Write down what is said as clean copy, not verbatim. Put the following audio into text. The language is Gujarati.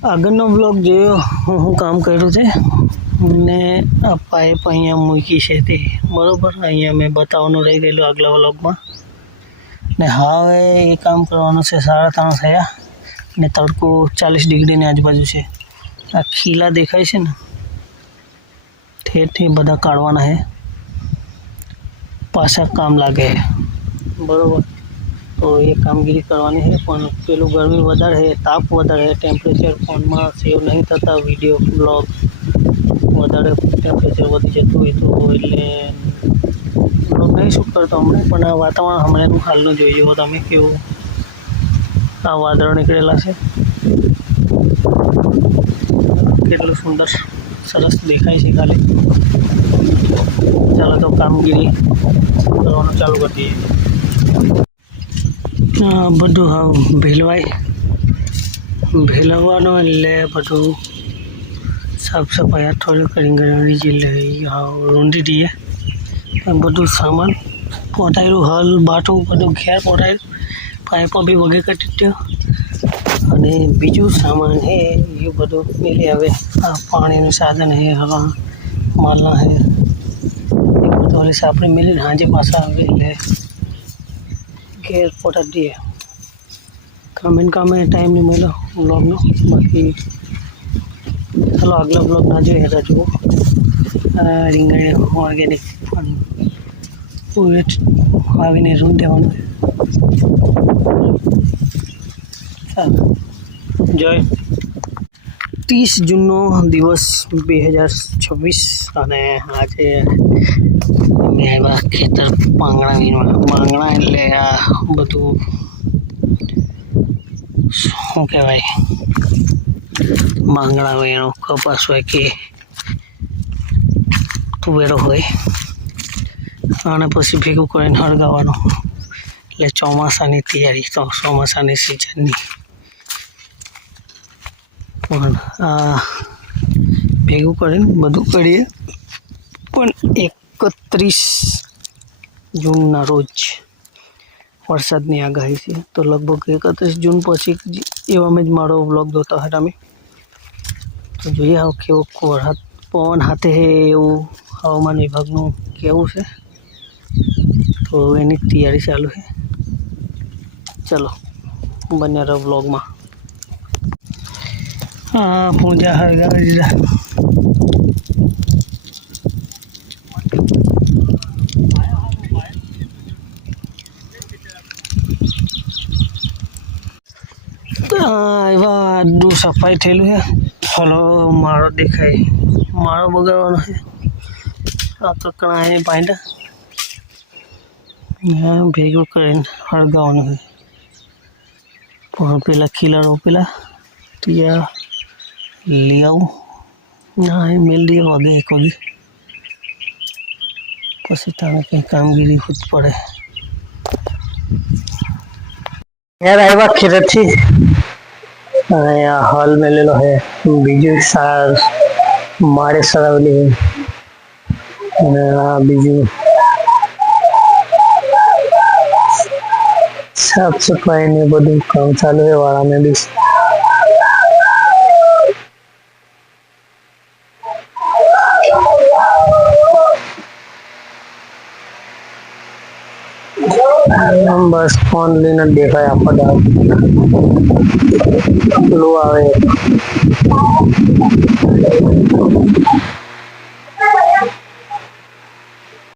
આગળનો બ્લોગ જોયો હું કામ કર્યું છે ને આ પાઇપ અહીંયા મૂકી છે તે બરાબર અહીંયા મેં બતાવવાનું રહી ગયેલું આગલા બ્લોગમાં ને હવે એ કામ કરવાનું છે 3:30 થયા ને તડકો 40 ડિગ્રીની આજુબાજુ છે આ ખીલા દેખાય છે ને ઠેઠ બધા કાઢવાના છે પાછા કામ લાગે બરાબર तो ये कामगीरी करवानी है पण पेलू गर्मी वधारे है ताप वधारे है टेम्परेचर फोन में सेव नहीं थता वीडियो ब्लॉग वधारे टेम्परेचर वधी जतुं होय तो एटले ब्लॉग नहीं शूट करता हमने पण आ वातावरण हमणेનું હાલનું જોઈ જુઓ તમે કેવું આ વાદળ નીકળેલા છે કેટલું સુંદર સરસ દેખાય છે ખાલી ચાલો તો કામગીરી કરવાનું ચાલુ કરી દઈએ બધું હા ભેલવવાનું એટલે બધું સાફ સફાઈ થોડી કરી જિલ્લે હા રૂંધી દઈએ બધું સામાન પહોંચાડ્યું હલ બાટું બધું ઘેર પહોંચાડ્યું પાઇપો બી વગે કાઢી દો અને બીજું સામાન હે એ બધું મેલી આવે આ પાણીનું સાધન હે હવા માલના હે એ બધું આપણે મેલીને હાજે પાછા આવે એટલે ઘેર પહોંચાડી દઈએ કામે टाइम नहीं मिलो ब्लॉग नो बाकी चलो अगला ब्लॉग ना जो है जुओ રીંગણ ઓર્ગેનિક પણ પૂરે આવીને રૂમ દેવાનું ચાલો જય 30 જૂનનો દિવસ 2026 અને આજે અમે આવ્યા ખેતર માંગણા એટલે આ બધું શું કહેવાય માંગણા હોય એનો કપાસ હોય કે તુવેરો હોય અને પછી ભેગું કરીને હળગાવવાનું એટલે ચોમાસાની તૈયારી તો ચોમાસાની સિઝનની પણ આ ભેગું કરીને બધું કરીએ પણ 31 જૂનના રોજ વરસાદની આગાહી છે તો લગભગ 31 જૂન પછી એવામાં જ મારો બ્લોગ જોતા હતા તમે તો જોઈએ હવે કેવો પવન હાથે હે એવું હવામાન વિભાગનું કેવું છે તો એની તૈયારી ચાલુ છે ચલો બન્યા રહો બ્લોગમાં હા પૂજા હળગાવી દીધા એવા આડું સફાઈ થયેલું છે ફલો મારો દેખાય મારો બગાડવાનો છે આ કકડા એ પાંડા ભેગું કરીને હળગાવવાનું છે પણ પેલા ખીલા રોપેલા ત્યાં લઈ આવું ના એ મેળ દઈએ વગે એક વગે પછી તમે કંઈ કામગીરી ખુદ પડે યાર આવ્યા ખેતરથી हॉल में ले लो है बीजू सार मारे सरावली बीजू साफ सफाई ने બધું કામ ચાલુ है वाला में भी बस फोन लेना देखा आप लो आवे